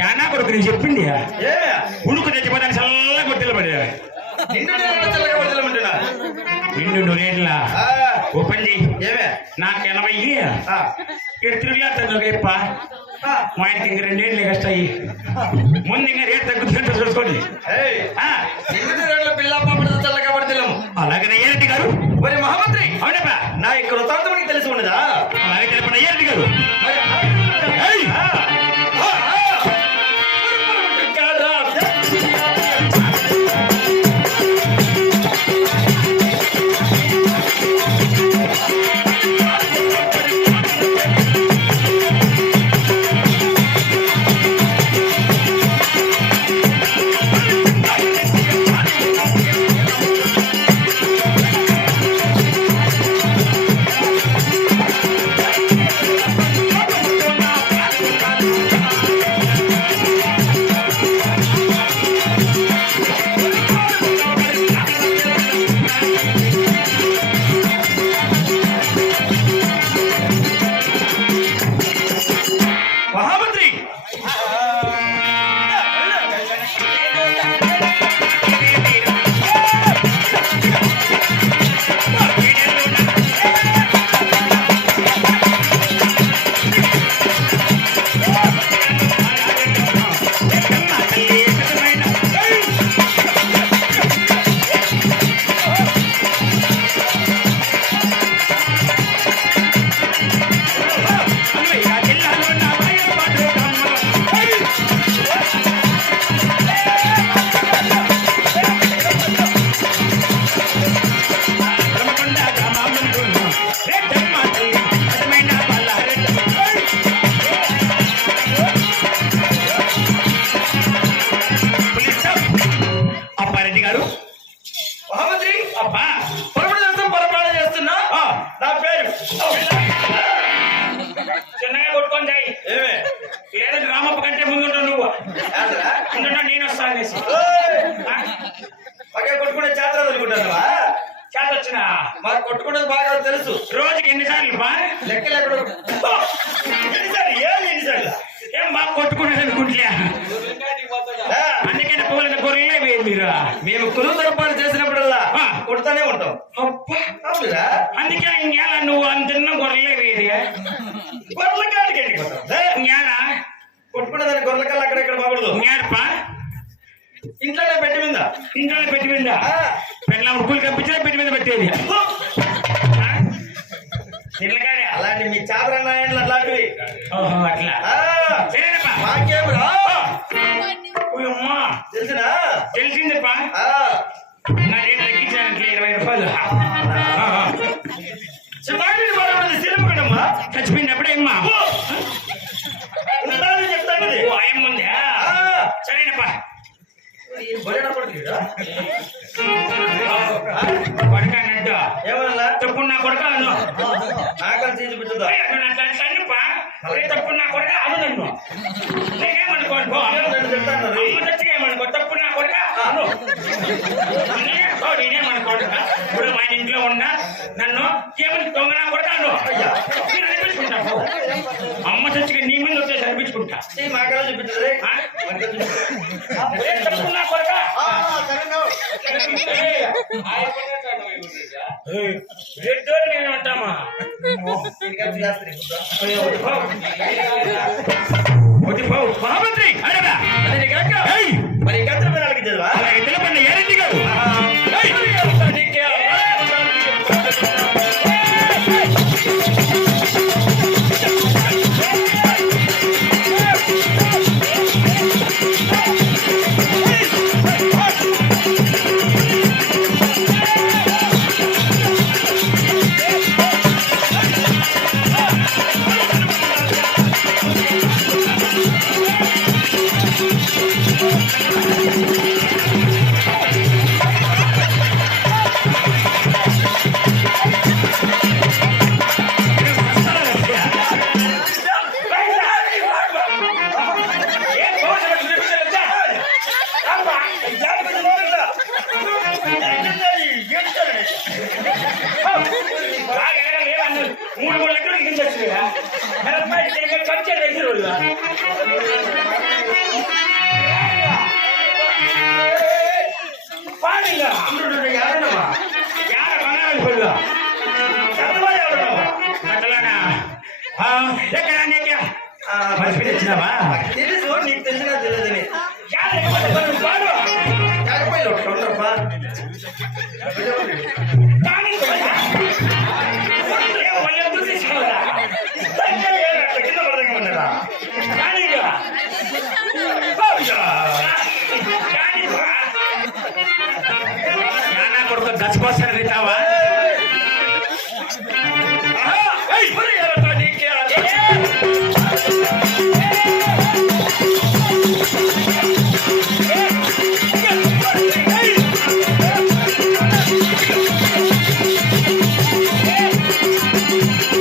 యానా కొడుకు నేను చెప్పింది ఉడుకు తెచ్చిపోతాను చల్లగా గొట్టెలు పడే నిండు నూరేళ్ళ ఓపెన్ చేయి నాకు 80 ఇక్కడ తిరుగులేస్తాను రేప మా ఆయనకి ఇంక 2 ఏళ్ళు కష్టాయి ముందు ఇంకా రేట్ తగ్గుతుంటే చూసుకోండి పిల్ల పాపడు చల్లగా పడతలేము. అలాగే అయ్యారెడ్డి గారు మరి మహామంత్రి అవునప్పా నా ఇక్కడ వృత్తాంతం తెలిసి ఉండదా? అలాగే తెలిపిన అయ్యారెడ్డి గారు చిన్నగా కొట్టుకొని జాయి ఏదో రామప్ప కంటే ముందుంటావు నువ్వు నేను వస్తాను కొట్టుకునే చేత అనుకుంటావా? చేత వచ్చినా మాకు కొట్టుకునేది బాగా తెలుసు. రోజుకి ఎన్నిసార్లు లెక్క లేకుండా ఎన్నిసార్లు ఏం బాగా కొట్టుకునేది అనుకుంటలే. అందుకని పోలిన గొర్రెలే వేరు మీరు. మేము కురువు తరపాటు చేసినప్పుడల్లా కొడుతూనే ఉంటాం. అందుకే ఇంకేలా నువ్వు అంటున్న గొర్రెలే వేది గొర్రెల కాడికి వెళ్ళిపోతాం. కొట్టుకునేదాన్ని గొర్రెల కల్లా అక్కడెక్కడ బాగుడదు. ఇంకేడప ఇంట్లోనే పెట్టి మీద పెళ్ళ ఉడుకులు కప్పించినా పెట్టి మీద పెట్టేది. అలాంటి మీ చాదరన్నాయన్లు అలాంటివి అట్లా మాకేం రా తెలిసినా తెలిసిందిపా. నా రేటు తగ్గించానంటే 20 రూపాయలు. సినిమా చచ్చిపోయింది అప్పుడేమ్మా చెప్తాను. ఆయమ్ముంది సరేనప్పా. కొడక అన్నట్టు ఏమన్నా తప్పుడు నా కొడక అను ఆకలి చూపించదా అన్నప్పా తప్పుడు నా కొడక అను నన్ను నేనేమనుకోనుకో ఏమనుకో తప్పుడు నా కొడక అను నేనేమనుకోను. ఇప్పుడు మా ఇంట్లో ఉన్నా నన్ను ఏమని దొంగ నా కొడక అను నేను అనిపించుకుంటా. అమ్మ చచ్చిగా నీ మీద వచ్చేసి అనిపించుకుంటా. మాకలా చూపించదు తప్పుడు నా కొడక నేను ఉంటామా మహామంత్రి మరి గంటల మీద అడిగి చదివా తెలపండి ఏరెడ్డి గారు. మర్చిపోయి తెచ్చినావా తెలుసు